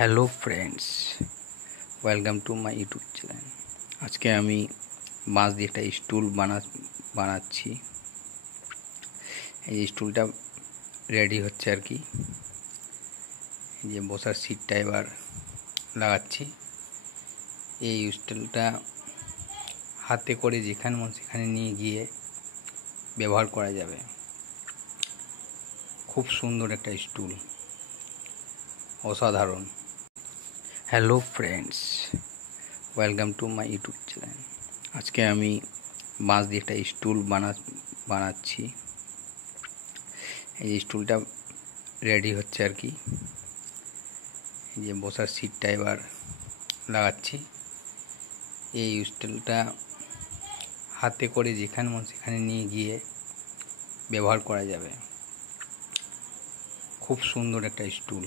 Hello friends, welcome to my YouTube channel. আজকে আমি বাঁশ দিয়ে একটা স্টুল বানাচ্ছি। এই স্টুলটা রেডি হচ্ছে আর কি। এই যে বসার সিটটা এবার লাগাচ্ছি। এই স্টুলটা হাতে করে যেখানে মন সেখানে নিয়ে গিয়ে ব্যবহার করা যাবে। খুব সুন্দর একটা স্টুল, অসাধারণ। Hello friends, welcome to my YouTube channel. আজকে আমি বাঁশ দিয়ে একটা স্টুল বানাচ্ছি। এই স্টুলটা রেডি হচ্ছে আর কি। এই যে বসার সিটটা এবার লাগাচ্ছি। এই স্টুলটা হাতে করে যেখানে মন সেখানে নিয়ে গিয়ে ব্যবহার করা যাবে। খুব সুন্দর একটা স্টুল।